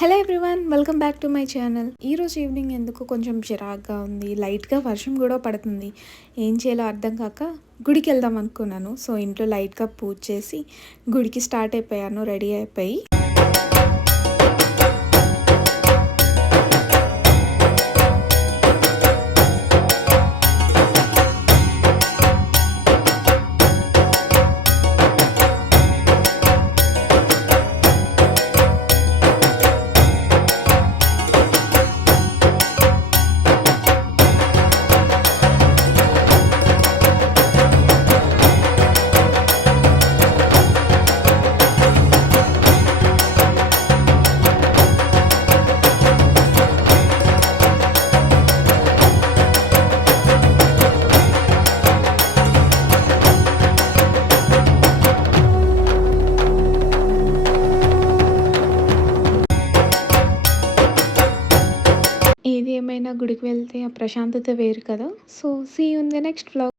Hello everyone, welcome back to my channel. ఈరోజు ఈవినింగ్ ఎందుకో కొంచెం చిరాగ్గా ఉంది. లైట్గా వర్షం కూడా పడుతుంది. ఏం చేయాలో అర్థం కాక గుడికి వెళ్దాం అనుకున్నాను. సో ఇంట్లో లైట్గా పూజ చేసి గుడికి స్టార్ట్ అయిపోయాను, రెడీ అయిపోయి. ఏది ఏమైనా గుడికి వెళ్తే ఆ ప్రశాంతత వేరు కదా. So see you in the next vlog.